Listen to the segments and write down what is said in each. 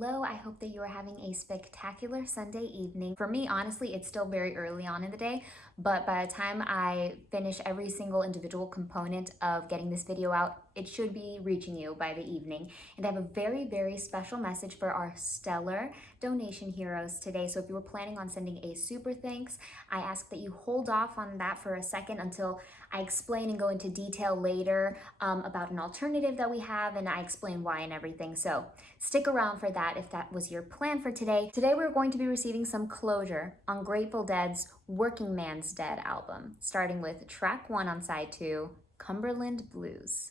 hello. I hope that you are having a spectacular Sunday evening. For me, honestly, it's still very early on in the day, but by the time I finish every single individual component of getting this video out, it should be reaching you by the evening. And I have a very, very special message for our stellar donation heroes today. So if you were planning on sending a super thanks, I ask that you hold off on that for a second until I explain and go into detail later about an alternative that we have, and I explain why and everything. So stick around for that if that was your plan for today. Today we're going to be receiving some closure on Grateful Dead's Working Man's Dead album, starting with track 1 on side 2, Cumberland Blues.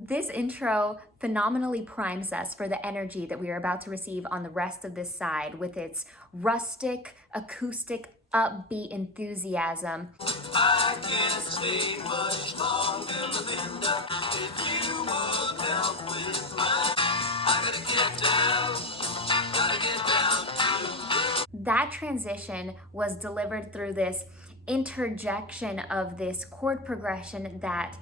This intro phenomenally primes us for the energy that we are about to receive on the rest of this side with its rustic, acoustic, upbeat enthusiasm. I can't stay much longer, Linda, if you would help with my, I gotta get down to. That transition was delivered through this interjection of this chord progression that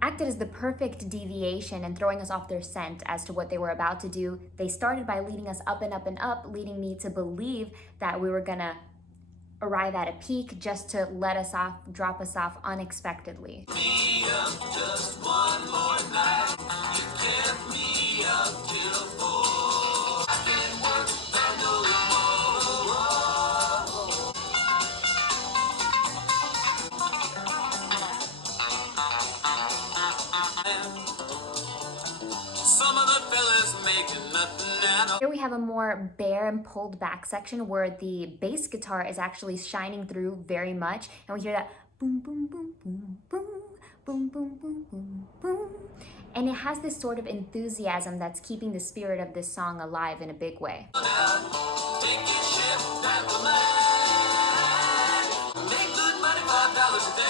acted as the perfect deviation and throwing us off their scent as to what they were about to do. They started by leading us up and up and up, leading me to believe that we were gonna arrive at a peak just to let us off, drop us off unexpectedly. Me up just one more night. You kept me up till 4. I can't work no more. Some of the fellas making nothing out of. Here we have a more bare and pulled back section where the bass guitar is actually shining through very much, and we hear that boom, boom, boom, boom, boom, boom, boom, boom, boom, boom. And it has this sort of enthusiasm that's keeping the spirit of this song alive in a big way. Make good money, $5 a day.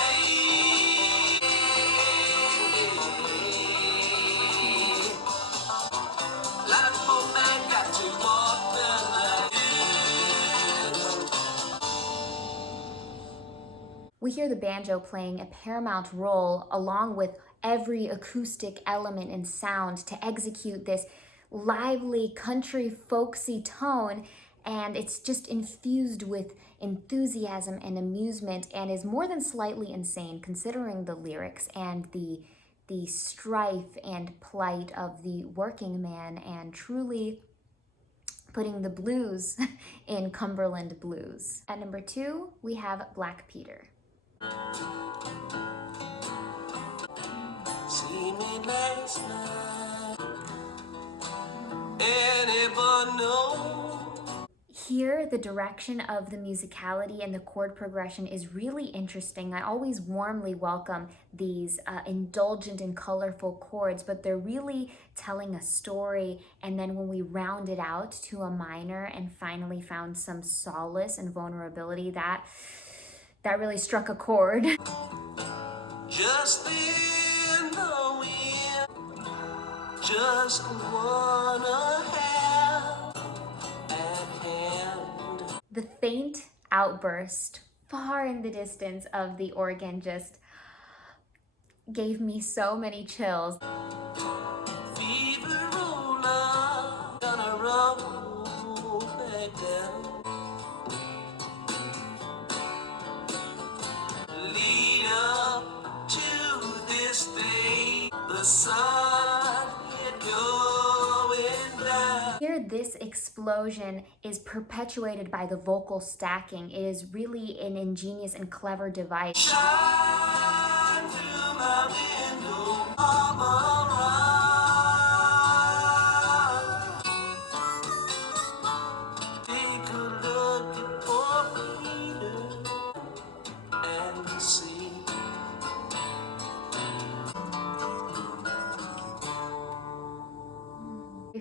We hear the banjo playing a paramount role along with every acoustic element and sound to execute this lively country folksy tone, and it's just infused with enthusiasm and amusement and is more than slightly insane considering the lyrics and the strife and plight of the working man, and truly putting the blues in Cumberland Blues. At number 2, we have Black Peter. See me last night. Anyone know? Here, the direction of the musicality and the chord progression is really interesting. I always warmly welcome these indulgent and colorful chords, but they're really telling a story. And then when we round it out to a minor and finally found some solace and vulnerability, that really struck a chord. Just in the wind, just wanna have at hand. The faint outburst far in the distance of the organ just gave me so many chills. Fever roller, gonna roll back down. Here, this explosion is perpetuated by the vocal stacking. It is really an ingenious and clever device. Shine through my window, take a look at poor Peter and see.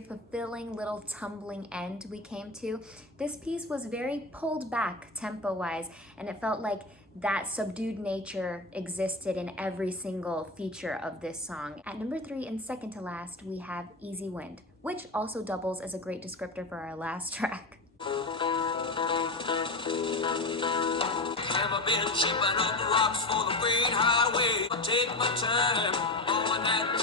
Fulfilling little tumbling end we came to. This piece was very pulled back tempo-wise, and it felt like that subdued nature existed in every single feature of this song. At number 3 and second to last, we have Easy Wind, which also doubles as a great descriptor for our last track. Never been chipping up the rocks for the great highway. I take my time on that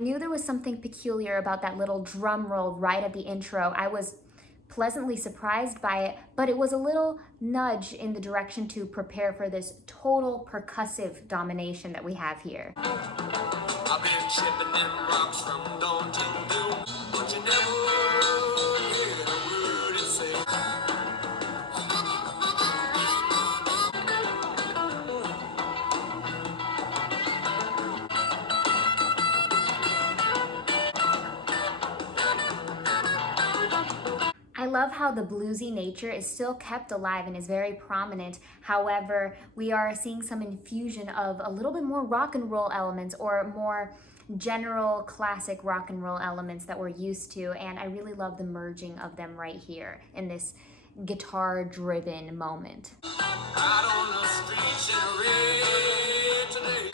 I knew there was something peculiar about that little drum roll right at the intro. I was pleasantly surprised by it, but it was a little nudge in the direction to prepare for this total percussive domination that we have here. I've been shipping them rocks from dawn till noon, but you never hear a word it say. I love how the bluesy nature is still kept alive and is very prominent. However, we are seeing some infusion of a little bit more rock and roll elements, or more general classic rock and roll elements that we're used to. And I really love the merging of them right here in this guitar-driven moment. Out on the streets in red today.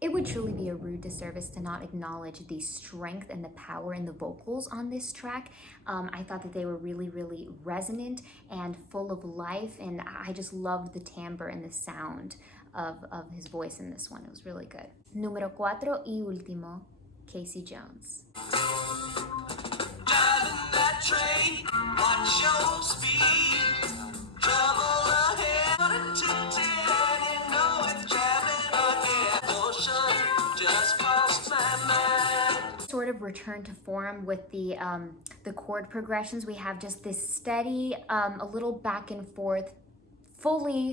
It would truly be a rude disservice to not acknowledge the strength and the power in the vocals on this track. I thought that they were really, really resonant and full of life, and I just loved the timbre and the sound of his voice in this one. It was really good. Número 4 y último, Casey Jones. Driving that train, watch your speed. Trouble ahead, 1 to 10, you know it's traveling ahead. Ocean just crossed my mind. Sort of return to form with the chord progressions. We have just this steady, a little back and forth,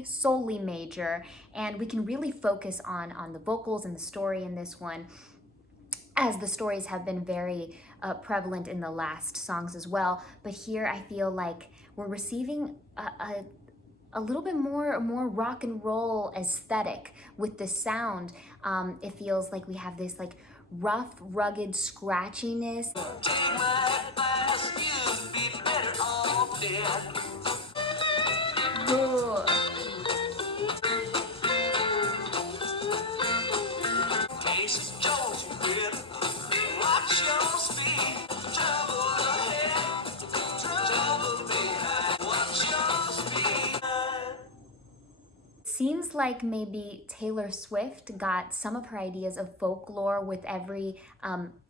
solely major, and we can really focus on the vocals and the story in this one, as the stories have been very prevalent in the last songs as well. But here I feel like we're receiving a little bit more rock and roll aesthetic with the sound. It feels like we have this like rough, rugged scratchiness. Take my advice, you'd be better off dead. Ooh. Casey Jones, you better watch your speed. Trouble ahead, trouble behind. Watch your speed. Seems like maybe Taylor Swift got some of her ideas of folklore with every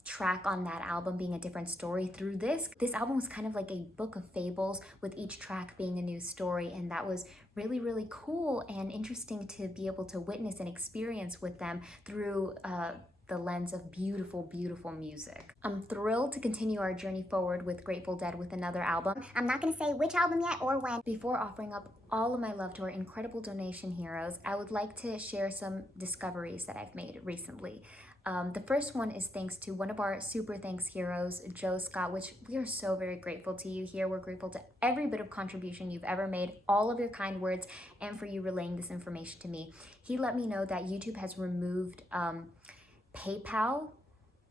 track on that album being a different story through this. This album was kind of like a book of fables, with each track being a new story, and that was really, really cool and interesting to be able to witness and experience with them through the lens of beautiful, beautiful music. I'm thrilled to continue our journey forward with Grateful Dead with another album. I'm not going to say which album yet or when. Before offering up all of my love to our incredible donation heroes, I would like to share some discoveries that I've made recently. The first one is thanks to one of our super thanks heroes, Joe Scott, which we are so very grateful to you here. We're grateful to every bit of contribution you've ever made, all of your kind words, and for you relaying this information to me. He let me know that YouTube has removed PayPal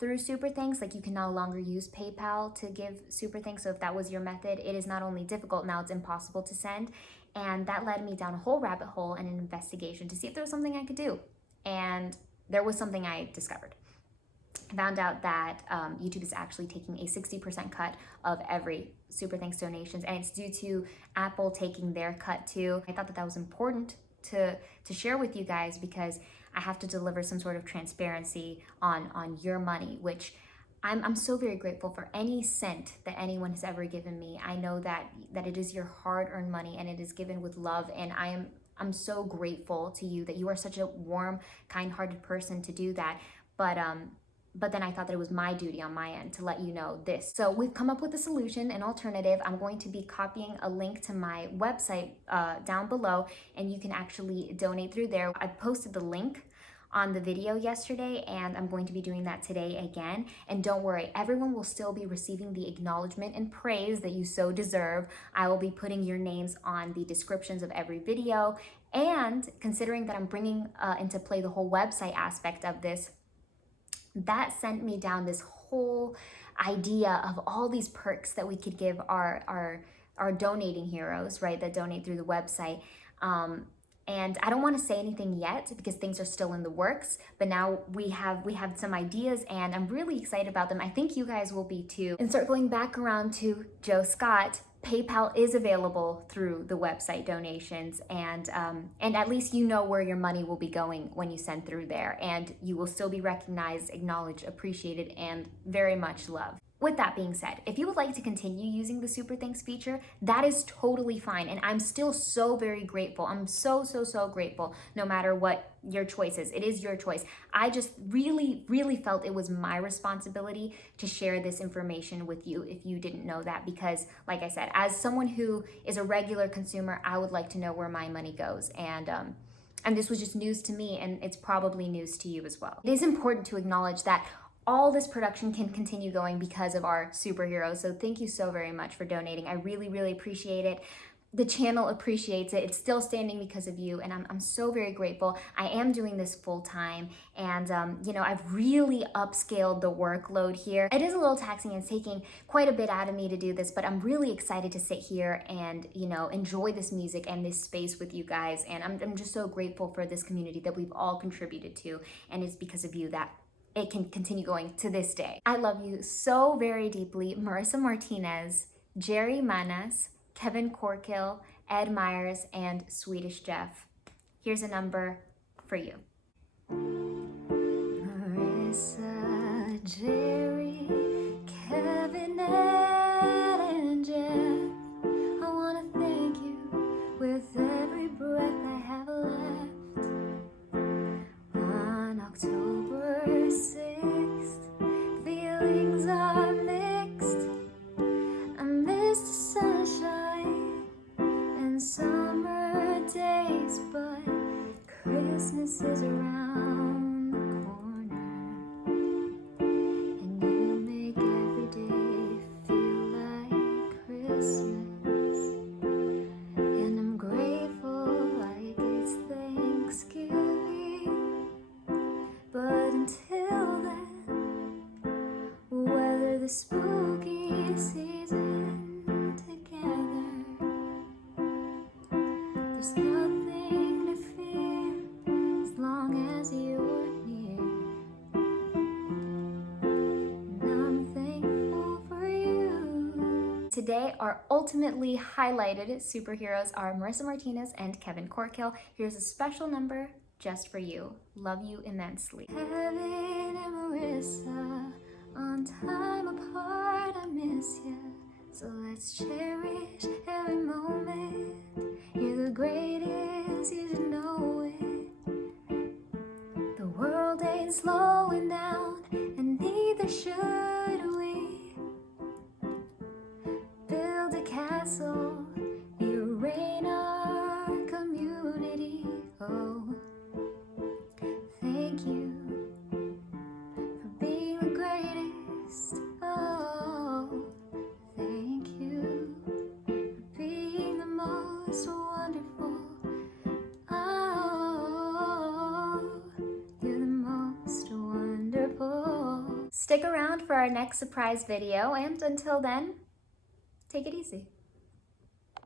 through super thanks. Like, you can no longer use PayPal to give super thanks. So if that was your method, it is not only difficult, now it's impossible to send. And that led me down a whole rabbit hole and an investigation to see if there was something I could do. And there was something I discovered. I found out that YouTube is actually taking a 60% cut of every super thanks donations, and it's due to Apple taking their cut too. I thought that that was important to share with you guys, because I have to deliver some sort of transparency on your money, which I'm so very grateful for any cent that anyone has ever given me. I know that it is your hard-earned money, and it is given with love, and I'm so grateful to you that you are such a warm, kind-hearted person to do that. But then I thought that it was my duty on my end to let you know this. So we've come up with a solution, an alternative. I'm going to be copying a link to my website down below, and you can actually donate through there. I posted the link on the video yesterday, and I'm going to be doing that today again. And don't worry, everyone will still be receiving the acknowledgement and praise that you so deserve. I will be putting your names on the descriptions of every video, and considering that I'm bringing into play the whole website aspect of this, that sent me down this whole idea of all these perks that we could give our donating heroes, right, that donate through the website. And I don't want to say anything yet because things are still in the works, but now we have some ideas and I'm really excited about them. I think you guys will be too. And circling back around to Joe Scott, PayPal is available through the website donations, and at least you know where your money will be going when you send through there, and you will still be recognized, acknowledged, appreciated, and very much loved. With that being said, if you would like to continue using the Super Thanks feature, that is totally fine. And I'm still so very grateful. I'm so grateful no matter what your choice is. It is your choice. I just really felt it was my responsibility to share this information with you if you didn't know that, because like I said, as someone who is a regular consumer, I would like to know where my money goes. And this was just news to me, and it's probably news to you as well. It is important to acknowledge that all this production can continue going because of our superheroes. So thank you so very much for donating. I really appreciate it. The channel appreciates it. It's still standing because of you, and I'm so very grateful. I am doing this full time, and you know, I've really upscaled the workload here. It is a little taxing and it's taking quite a bit out of me to do this, but I'm really excited to sit here and, you know, enjoy this music and this space with you guys. And I'm just so grateful for this community that we've all contributed to, and it's because of you that it can continue going to this day. I love you so very deeply. Marissa Martinez, Jerry Manas, Kevan Corkill, Ed Myers, and Sweetish Jeff. Here's a number for you. Marissa, Jerry, Kevin, Ed, and Jeff, I want to thank you with every breath I have left. On October 6th, feelings are mixed. I miss the sunshine and summer days, but Christmas is around the corner, and you make every day feel like Christmas. And I'm grateful like it's Thanksgiving. But until then, weather the spooky season together. There's nothing to fear as long as you're near. And I'm thankful for you. Today, our ultimately highlighted superheroes are Marissa Martinez and Kevan Corkill. Here's a special number just for you. Love you immensely. Kevan and Marissa, on time apart, I miss you. So let's cherish every moment. You're the greatest, you should know it. The world ain't slowing down, and neither should we. Build a castle, you reign our community. Oh, thank you for being the greatest. Oh, thank you for being the most wonderful. Oh, you're the most wonderful. Stick around for our next surprise video, and until then, take it easy.